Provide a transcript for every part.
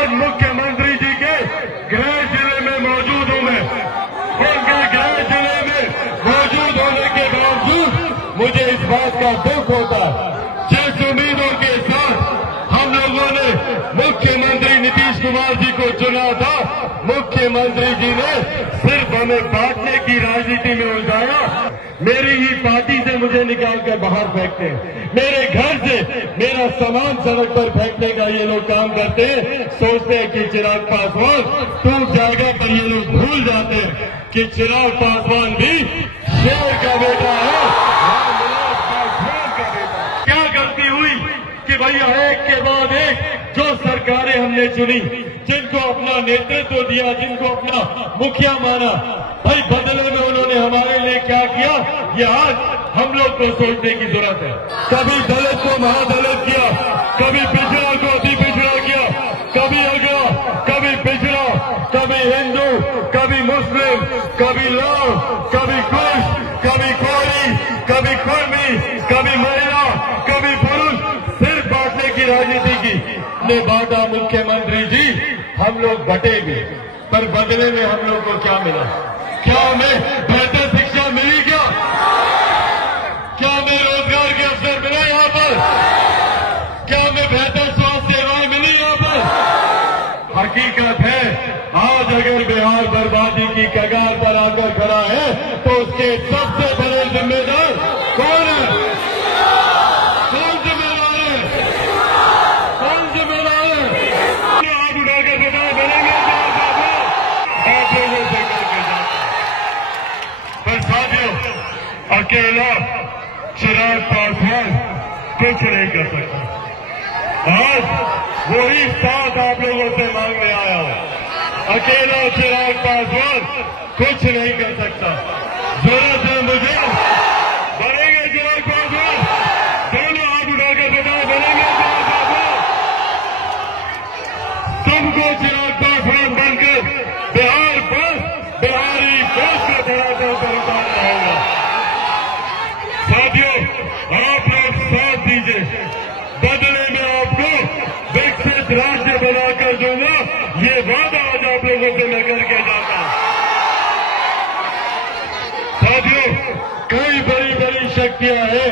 आज मुख्यमंत्री जी के गृह जिले में मौजूद हूं मैं। उनके गृह जिले में मौजूद होने के बावजूद मुझे इस बात का दुख होता है, जिस उम्मीदों के साथ हम लोगों ने मुख्यमंत्री नीतीश कुमार जी को चुना था, मुख्यमंत्री जी ने सिर्फ हमें बांटने की राजनीति में उलझाया। मेरी ही पार्टी से मुझे निकाल कर बाहर फेंकते हैं, मेरे घर से मेरा सामान सड़क पर फेंकने का ये लोग काम करते हैं। सोचते हैं कि चिराग पासवान टूट जाएगा, पर ये लोग भूल जाते हैं कि चिराग पासवान भी शेर का बेटा है, पासवान का बेटा। क्या गलती हुई कि भैया एक के बाद एक जो सरकारें हमने चुनी, जिनको अपना नेतृत्व दिया, जिनको अपना मुखिया माना, भाई बदले में उन्होंने हमारे लिए क्या किया, ये आज हम लोग को सोचने की जरूरत है। कभी दलित को महादलित किया, कभी पिछड़ा को अति पिछड़ा किया, कभी अगड़ा, कभी पिछड़ा, कभी हिंदू, कभी मुस्लिम, कभी लाल, कभी कुश, कभी कोरी, कभी कुर्मी, कभी महिला, कभी पुरुष, सिर्फ बांटने की राजनीति की ने बांटा। मुख्यमंत्री जी हम लोग बटे भी, पर बदले में हम लोग को क्या मिला? क्या हमें बेहतर शिक्षा मिली? क्या हमें रोजगार के अवसर मिले यहाँ पर? क्या हमें बेहतर स्वास्थ्य सेवाएं मिली यहाँ पर? हकीकत है, आज अगर बिहार बर्बादी की कगार पर आकर खड़ा है तो उसके सबसे बड़े जिम्मेदार कौन है? कौन जिम्मेदार है? कौन जिम्मेदार है? आप उठाकर बताए बनेंगे आप लोगों से करके जाते। पर साथियों, अकेला चिराग पासवान कुछ नहीं कर सकता। आज वही साथ आप लोगों से मांगने आया हूं। अकेला चिराग पासवान कुछ नहीं कर सकता। जरूरत है मुझे, बनेंगे चिराग पासवान? दोनों हाथ उठाकर बताए बनेंगे चिराग पासवान? सबको चिराग पासवान बनकर बिहार पर बिहारी देश के धरातल पर उतारना होगा। साथियों, आप लोग साथ दीजिए, बदले में आपको विकसित राज्य बनाकर दूंगा, ये वादा आज आप लोगों से मैं करके जाता हूं। साथियों, कई बड़ी बड़ी शक्तियां हैं,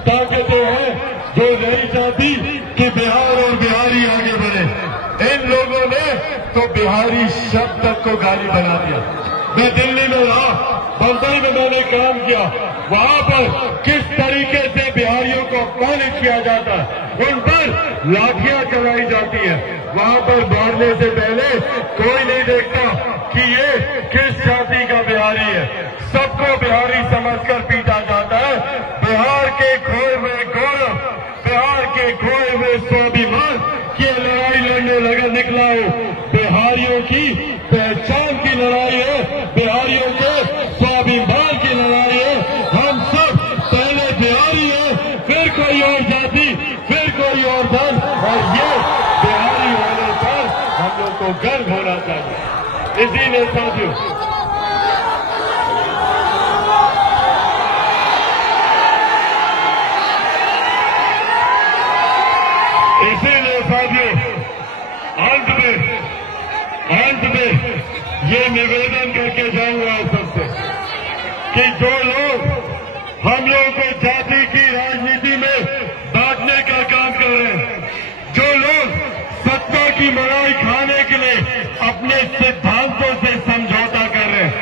ताकतें हैं जो नहीं चाहती कि बिहार और बिहारी आगे बढ़े। इन लोगों ने तो बिहारी शब्द तक को गाली बना दिया। मैं दिल्ली में रहा, बम्बई में मैंने काम किया, वहां पर किस तरीके से बिहारियों को अपमानित किया जाता है, उन पर लाठियां चलाई जाती है। वहां पर मारने से पहले कोई नहीं देखता कि ये किस जाति का बिहारी है, सबको बिहारी समझकर पीटा जाता है। बिहार के खोए हुए गौरव, बिहार के खोए हुए स्वाभिमान की लड़ाई लड़ने लगा निकला हूं। बिहारियों की पहचान की लड़ाई है, बिहारियों के स्वाभिमान की लड़ाई है। हम सब पहले बिहारी हैं, फिर कोई और जाति, फिर कोई और धर्म, और ये बिहारी होने पर हम लोग को गर्व होना चाहिए। इसीलिए साथियों, अंत में ये निवेदन करके जाऊंगा आप सबसे कि जो लोग हम लोगों को जाति की राजनीति में बांटने का काम कर रहे हैं, जो लोग सत्ता की मलाई खाने के लिए अपने सिद्धांतों से समझौता कर रहे हैं,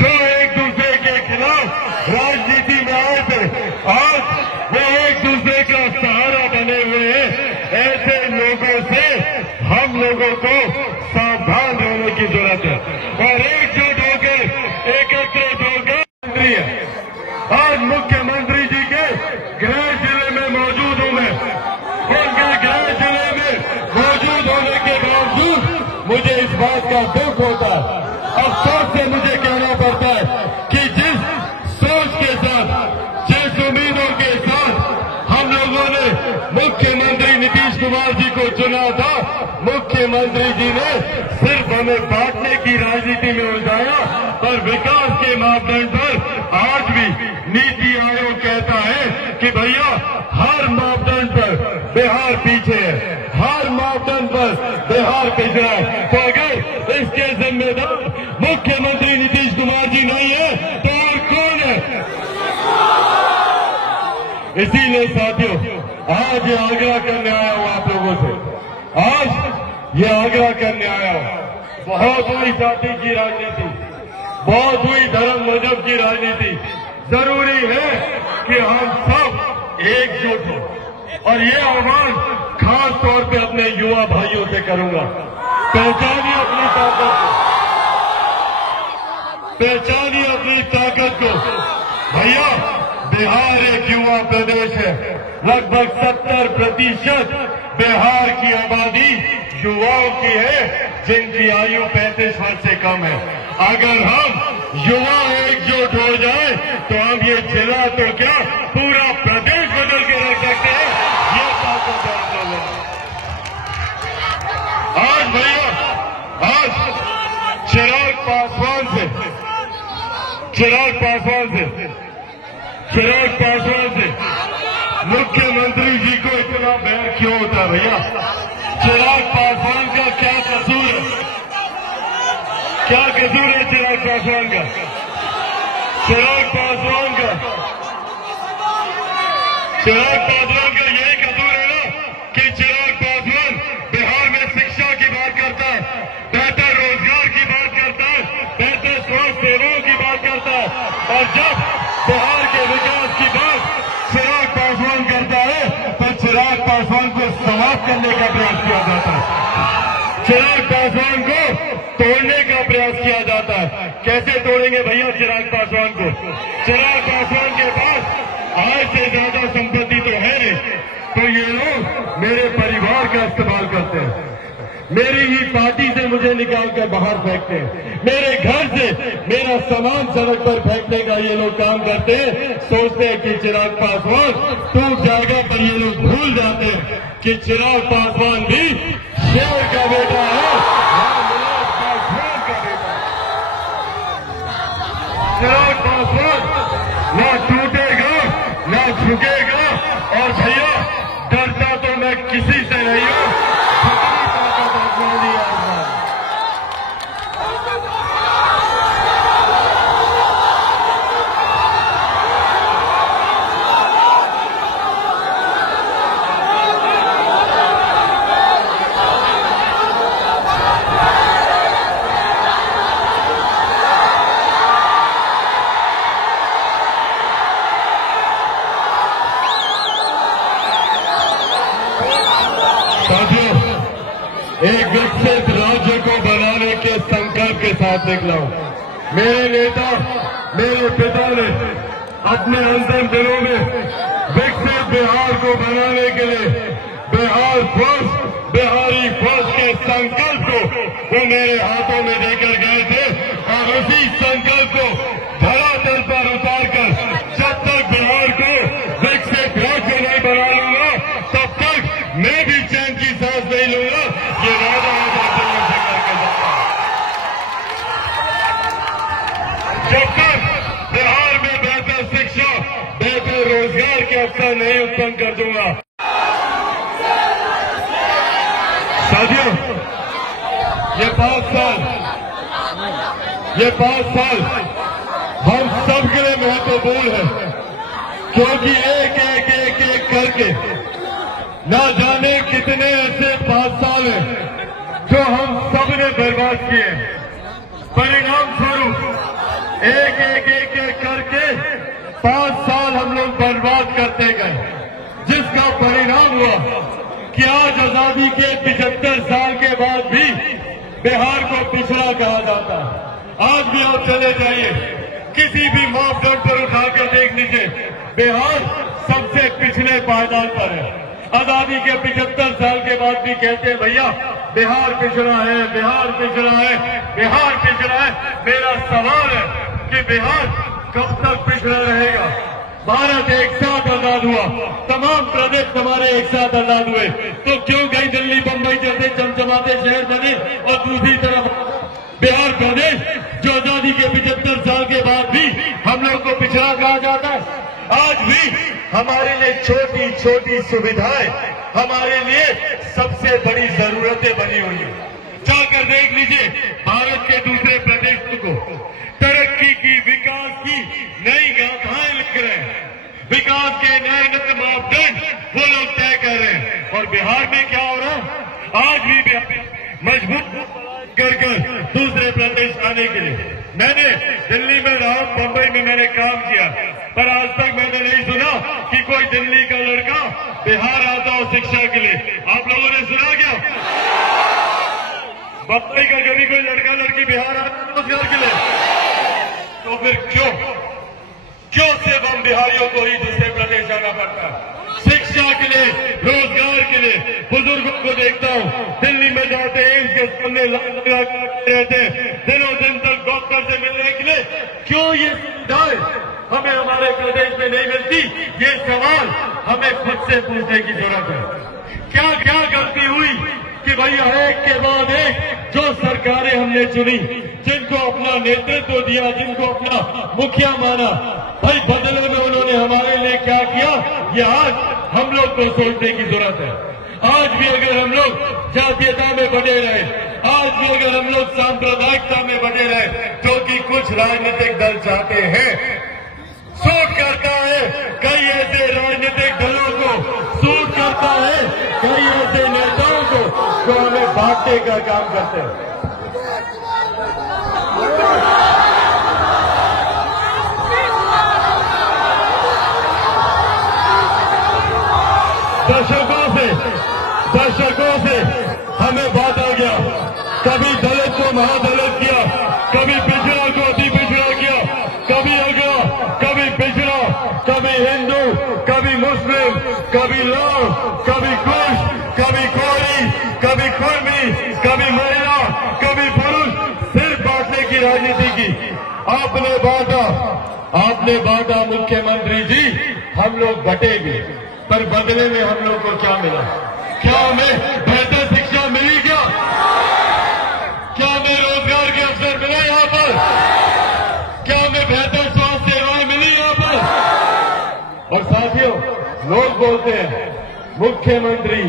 जो एक दूसरे के खिलाफ राजनीति में आए थे, आज वो एक दूसरे का सहारा बने हुए हैं, ऐसे लोगों से हम लोगों को सावधान रहने की जरूरत है और एकजुट होकर, एकत्रित होकर आज मुख्यमंत्री जी के गृह जिले में मौजूद हूं मैं। उनके गृह जिले में मौजूद होने के बावजूद मुझे इस बात का दुख होता है, अफसोस से मुझे कहना पड़ता है कि जिस सोच के साथ, जिस उम्मीदों के साथ हम लोगों ने मुख्यमंत्री नीतीश कुमार जी को चुना था, मुख्यमंत्री जी ने सिर्फ हमें बांटने की राजनीति में उलझाया, पर विकास के मापदंड पर आज भी नीति आयोग कहता है कि भैया हर मापदंड पर बिहार पीछे है, हर मापदंड पर पर बिहार पिछड़ा है। तो अगर इसके जिम्मेदार मुख्यमंत्री नीतीश कुमार जी नहीं है तो और कौन है? इसीलिए साथियों, आज ये आग्रह करने आया हूं आप लोगों से, आज ये आग्रह करने आया हूं। बहुत हुई जाति की राजनीति, बहुत हुई धर्म मजहब की राजनीति। जरूरी है कि हम सब एकजुट हों। और ये आह्वान खास तौर पे अपने युवा भाइयों से करूंगा। पहचानिए अपनी ताकत को, पहचानिए अपनी ताकत को। भैया, बिहार एक युवा प्रदेश है। लगभग 70% बिहार की आबादी युवाओं की है, जिनकी आयु 35 वर्ष से कम है। अगर हम युवा एकजुट हो जाए तो हम ये जिला तो क्या पूरा प्रदेश बदल के रख सकते हैं। ये ताकत है आप लोगों में। आज भैया, आज चिराग पासवान से मुख्यमंत्री जी को इतना बैर क्यों होता है भैया? चिराग पासवान का क्या कसूर है? क्या कसूर है चिराग पासवान का? चिराग पासवान का यही कसूर है ना कि चिराग पासवान बिहार में शिक्षा की बात करता है, बेहतर रोजगार की बात करता है, बेहतर स्वास्थ्य सेवाओं की बात करता है। और जब बिहार के विकास की बात चिराग पासवान करता है तो चिराग पासवान को समाप्त करने का प्रयास किया जाता है, चिराग पासवान को तोड़ने का प्रयास किया जाता है। कैसे तोड़ेंगे भैया चिराग पासवान को? चिराग पासवान के पास आय से ज्यादा संपत्ति तो है नहीं, तो ये लोग मेरे परिवार का इस्तेमाल करते हैं, मेरी ही पार्टी से मुझे निकालकर बाहर फेंकते हैं, मेरे घर से मेरा सामान सड़क पर फेंकने का ये लोग काम करते हैं। सोचते हैं कि चिराग पासवान टूट जाएगा, पर ये लोग भूल जाते हैं कि चिराग पासवान भी शेर का बेटा है, पासवान का बेटा। चिराग पासवान ना टूटेगा ना झुकेगा। और भैया, डरता तो मैं किसी से नहीं हूं। एक विकसित राज्य को बनाने के संकल्प के साथ निकला हूं। मेरे नेता, मेरे पिता ने अपने अंतिम दिनों में विकसित बिहार को बनाने के लिए बिहार फर्स्ट, बिहारी फर्स्ट के संकल्प को वो मेरे हाथों में देकर गए थे। और उसी संकल्प को धरातल पर उतारकर जब तक बिहार को विकसित राज्य नहीं बना लूंगा, तब तक मैं भी चैन की सांस नहीं लूंगा। ये वादा है जो से करके जाता है। जब तक बिहार में बेहतर शिक्षा, बेहतर रोजगार के अवसर नहीं उत्पन्न कर दूंगा। साथियों, ये 5 साल हम सब के लिए महत्वपूर्ण है, क्योंकि एक करके ना जाने कितने ऐसे 5 साल हैं जो हम सब ने बर्बाद किए। परिणाम स्वरूप एक करके 5 साल हम लोग बर्बाद करते गए, जिसका परिणाम हुआ कि आज आजादी के 75 साल के बाद भी बिहार को पिछड़ा कहा जाता है। आज भी आप चले जाइए, किसी भी मापदंड पर उठाकर देख लीजिए, बिहार सबसे पिछले पायदान पर है। आजादी के 75 साल के बाद भी कहते हैं भैया बिहार पिछड़ा है, बिहार पिछड़ा है, बिहार पिछड़ा है। मेरा सवाल है कि बिहार कब तक पिछड़ा रहेगा? भारत एक साथ आजाद हुआ, तमाम प्रदेश हमारे एक साथ आजाद हुए, तो क्यों गई दिल्ली बंबई जैसे चमचमाते शहर बने और दूसरी तरफ बिहार प्रदेश जो आजादी के 75 साल के बाद भी हम लोग को पिछड़ा कहा जाता है? आज भी हमारे लिए छोटी छोटी सुविधाएं, हमारे लिए सबसे बड़ी जरूरतें बनी हुई है। जाकर देख लीजिए भारत के दूसरे प्रदेशों को तरक्की की, विकास की नई गाथाएं लिख रहे हैं, विकास के नए नए मापदंड वो लोग तय कर रहे हैं। और बिहार में क्या हो रहा है, आज भी बिहार मजबूत कर दूसरे प्रदेश आने के लिए। मैंने दिल्ली में रहा, बंबई में मैंने काम किया, पर आज तक मैंने नहीं सुना कि कोई दिल्ली का लड़का बिहार आता हो शिक्षा के लिए। आप लोगों ने सुना क्या? बंबई का कभी कोई लड़का लड़की बिहार आता रोजगार के लिए? तो फिर क्यों सिर्फ हम बिहारियों को ही दूसरे प्रदेश जाना पड़ता है? शिक्षा के लिए, रोजगार के लिए। बुजुर्गों को देखता हूँ दिल्ली में जाते हैं, एम्स के सामने लगा रहते हैं दिनों दिन तक डॉक्टर से मिलने के लिए। क्यों ये सुविधाएं हमें हमारे प्रदेश में नहीं मिलती? ये सवाल हमें खुद से पूछने की जरूरत है। क्या क्या गलती हुई कि भैया एक के बाद एक जो सरकारें हमने चुनी, जिनको अपना नेतृत्व दिया, जिनको अपना मुखिया माना, भाई बदले में उन्होंने हमारे लिए क्या किया, ये आज हम लोग को सोचने की जरूरत है। आज भी अगर हम लोग जातीयता में बने रहे, आज भी अगर हम लोग सांप्रदायिकता में बने रहे, जो कि कुछ राजनीतिक दल चाहते हैं, सूट करता है कई ऐसे राजनीतिक दलों को, सूट करता है कई ऐसे नेताओं को जो हमें बांटने का काम करते हैं। दशकों से हमें बांटा गया, कभी दलित को महादलित किया, कभी पिछड़ा को अति पिछड़ा किया, कभी अगड़ा, कभी पिछड़ा, कभी हिंदू, कभी मुस्लिम, कभी लाल, कभी कुश, कभी कोरी, कभी कुर्मी, कभी महिला, कभी पुरुष, सिर्फ बांटने की राजनीति की। आपने बांटा मुख्यमंत्री जी, हम लोग बटेंगे, पर बदले में हम लोग को क्या मिला? क्या हमें बेहतर शिक्षा मिली? क्या हमें रोजगार के अवसर मिले यहाँ पर? क्या हमें बेहतर स्वास्थ्य सेवाएं मिली यहाँ पर? और साथियों, लोग बोलते हैं मुख्यमंत्री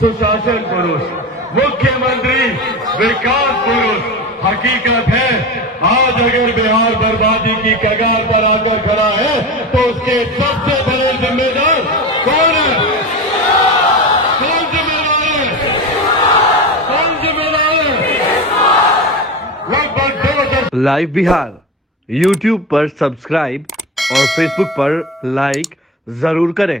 सुशासन पुरुष, मुख्यमंत्री विकास पुरुष। हकीकत है, आज अगर बिहार बर्बादी की कगार पर आकर खड़ा है तो उसके सबसे बड़े जिम्मेदार कौन है? कौन जिम्मेदार है? कौन जिम्मेदार है? लगभग 2 लाइव बिहार YouTube पर सब्सक्राइब और Facebook पर लाइक जरूर करें।